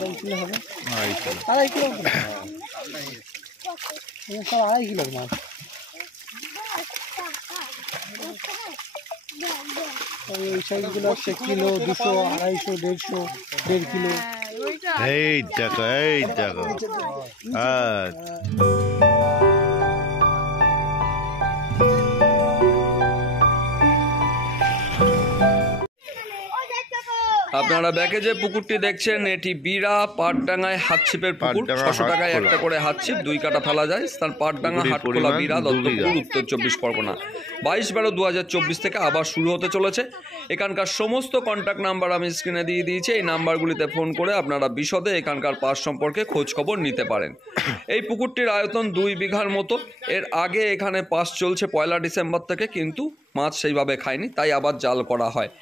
2.5 kilo হবে। 2.5 kilo. সব 2.5 কিলোর মাছ। ওই সাইজগুলো হচ্ছে কিলো 200, 250, 150, 1.5 কিলো। এই দেখো আপনারা ব্যাকে যে পুকুরটি দেখছেন এটি বিড়া পাটডাঙ্গায় হাতছিপের পুকুর। 600 টাকায় একটা করে হাতছিপ 2 কাটা ফেলা যায়। স্থান পাটডাঙ্গা হাটখোলা বিড়া দত্তপুর উত্তর 24 পরগনা। 22/12/2024 থেকে আবার শুরু হতে চলেছে। এখানকার সমস্ত কন্ট্যাক্ট নাম্বার আমি স্ক্রিনে দিয়ে দিয়েছি। এই নাম্বারগুলিতে ফোন করে আপনারা বিশদে এখানকার পাস সম্পর্কে খোঁজ খবর নিতে পারেন। এই পুকুরটির আয়তন 2 বিঘার মতো। এর আগে এখানে পাস চলছে 1 ডিসেম্বর থেকে, কিন্তু মাছ সেইভাবে খায়নি, তাই আবার জাল করা হয়।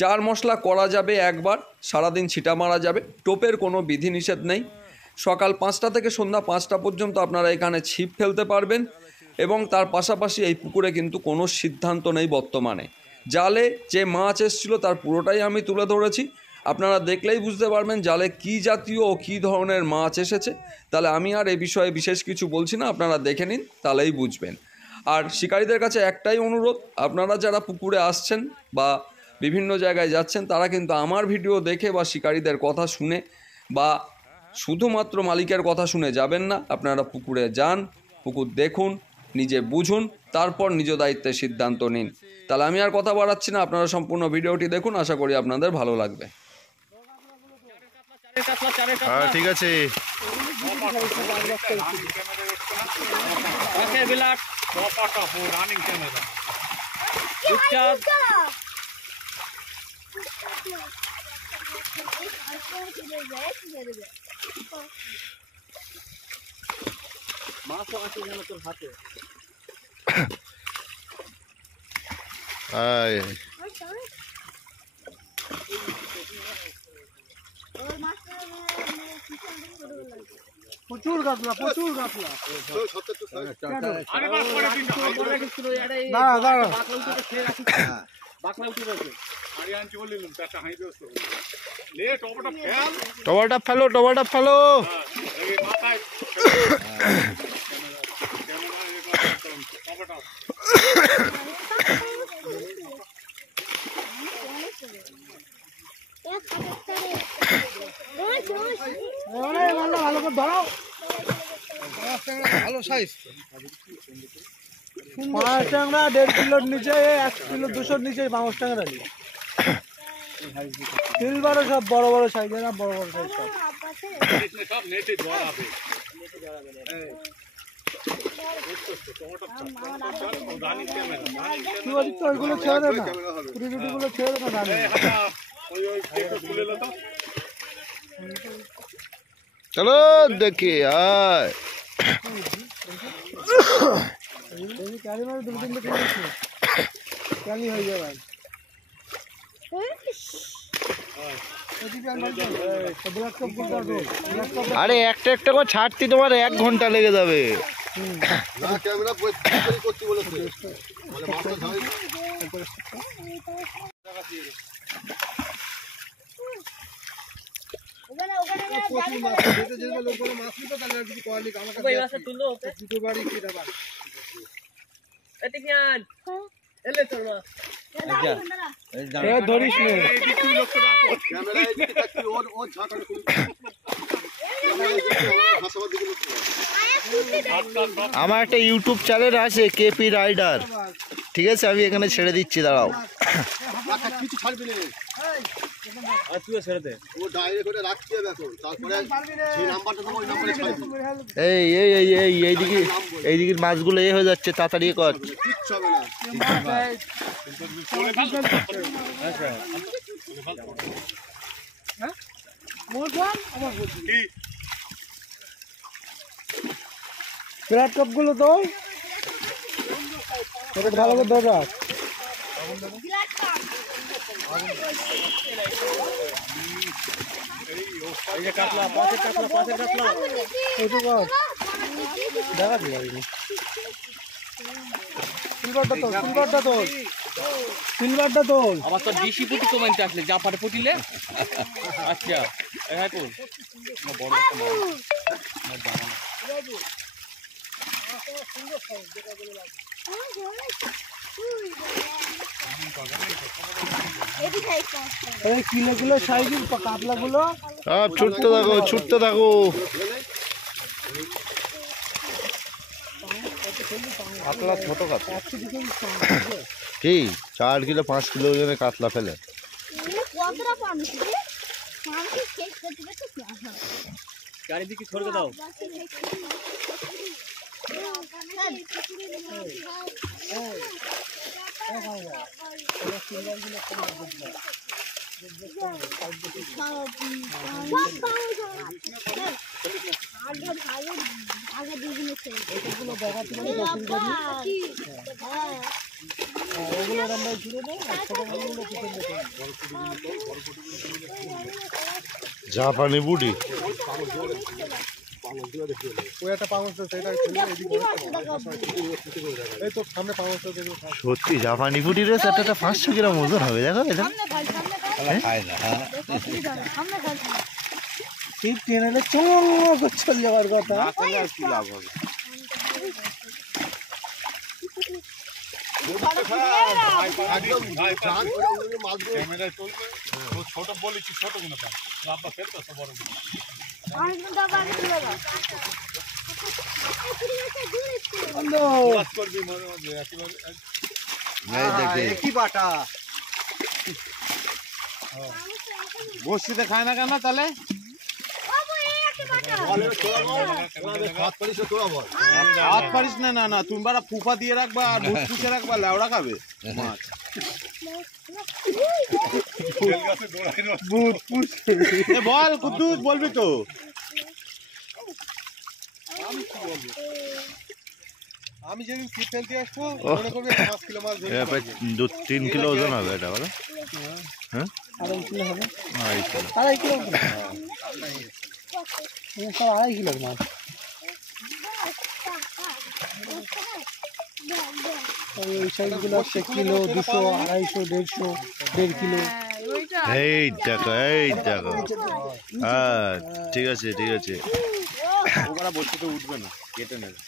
4 মশলা করা যাবে একবার, সারাদিন ছিটা মারা যাবে। টোপের কোনো বিধিনিষেধ নেই। সকাল 5টা থেকে সন্ধ্যা 5টা পর্যন্ত আপনারা এখানে ছিপ ফেলতে পারবেন। এবং তার পাশাপাশি এই পুকুরে কিন্তু কোনো সিদ্ধান্ত নেই বর্তমানে। জালে যে মাছ এসেছিল তার পুরোটাই আমি তুলে ধরেছি। আপনারা দেখলেই বুঝতে পারবেন জালে কী জাতীয় ও কী ধরনের মাছ এসেছে। তাহলে আমি আর এই বিষয়ে বিশেষ কিছু বলছি না, আপনারা দেখে নিন, তাহলেই বুঝবেন। আর শিকারীদের কাছে একটাই অনুরোধ, আপনারা যারা পুকুরে আসছেন বা বিভিন্ন জায়গায় যাচ্ছেন তারা কিন্তু আমার ভিডিও দেখে বা শিকারীদের কথা শুনে বা শুধুমাত্র মালিকের কথা শুনে যাবেন না। আপনারা পুকুরে যান, পুকুর দেখুন, নিজে বুঝুন, তারপর নিজ দায়িত্বে সিদ্ধান্ত নিন। তাহলে আমি আর কথা বাড়াচ্ছি না, আপনারা সম্পূর্ণ ভিডিওটি দেখুন, আশা করি আপনাদের ভালো লাগবে। ঠিক আছে। মাছও আছে যেন তোর হাতে। প্রচুর গাছলা, প্রচুর গাছলা। টবাটা ফেলো, টবাটা ফেলো। ভালো সাইজ মাছ ট্যাংরা 1.5 কিলোর নিচে, 1 কিলো 200 নিচে মাছ ট্যাংরা নেই। সিলভারও সব বড় বড় সাইজ, না বড় বড় সাইজ সব। ওইগুলো ছেড়ে দেয় না, পুরিগুলো ছেড়ে দেয় না। চলো দেখি আয়। হয়ে যাবে। আরে একটা একটা করে ছাড়তে তোমার 1 ঘন্টা লেগে যাবে। ধরিস আমার একটা ইউটিউব চ্যানেল আছে কেপি রাইডার, ঠিক আছে? আমি এখানে ছেড়ে দিচ্ছি, দাঁড়াও। কিছু ছাড়বি না, এইদিকে মাছগুলো হয়ে যাচ্ছে, তাড়াতাড়ি কর। বিরাট কাপ গুলো তো ভালো করে ধরা। সিলভারটা তোল। আমার তো ডিসি পুটি কমাইতে আসলে যা পারে পুটিলে। আচ্ছা এই কিলো সাইজের কাতলাগুলো সব ছুটতে থাকো ছুটতে থাকো। কাতলা ছোট কাতলা কি 4 কিলো 5 কিলো ওজনের কাতলা ফেলে। চারিদিকে ছড়কে দাও। জাপানি বুড়ি সত্যি জাপানি বুড়ি রয়েছে, একটা 500 গ্রাম ওজন হবে। দেখো এটা ট্রেনে চল যাওয়ার কথা। ছোট বলেছি ছোট কোনো আব্বা খেলতো বড় বসিতে খায় না কেন তাহলে হাত পারিস না। না না তুমি বারা ফুফা দিয়ে রাখবা আর মুখ পুষে রাখবা, লেওড়া খাবে মাছ। বল কুদ্দুস বলবি তো। আমি যেদিন ছিপ ফেলতে আসবো মনে করবি 5 কিলো মাছ ধরে 2-3 কিলো ওজন হবে এটা বলো। হ্যাঁ 2.5 কিলো হবে। 2.5 2.5 কিলো। কিলো সব 2.5 কিলোর মাছ। এই সাইজগুলো হচ্ছে কিলো 200 250 150 1.5 কিলো। এই দেখো হ্যাঁ ঠিক আছে ঠিক আছে। ওরা বসে তো উঠবে না, কেটে নেবে।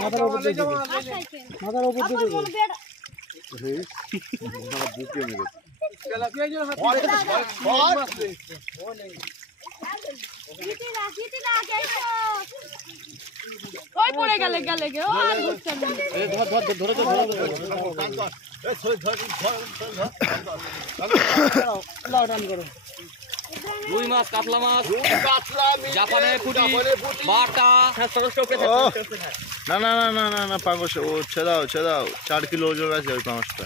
মাথার উপর দিয়ে দিবি। মাথার উপর দিয়ে দিবি। বুকে মেরে ওই পড়ে গেলে ও আর ঘুরছে না। রুই মাছ, কাতলা মাছ, জাপানের পুঁটি, বাটা। না না না না না না পাঙ্গস ও ছেড়ে দাও 4 কিলো ওজন আছে ওই পাঙ্গসটা।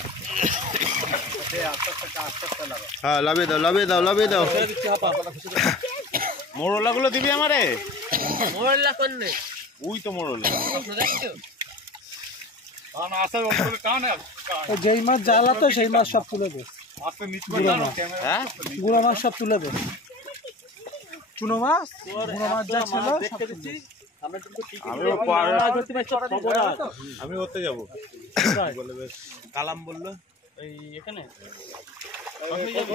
হ্যাঁ লাভিয়ে দাও। মোরলা গুলো দিবি আমারে। মোরলা কোনে? ওই তো মোরলা। যেই মাছ জ্বালা তো সেই মাছ সব তুলে দে। হ্যাঁ গুঁড়ো মাছ সব তুলে দে। চুনো মাছ গুঁড়ো মাছ যা ছিল সব তুলে দে। আমি করতে যাবো। কালাম বললো এই এখানে যাবো।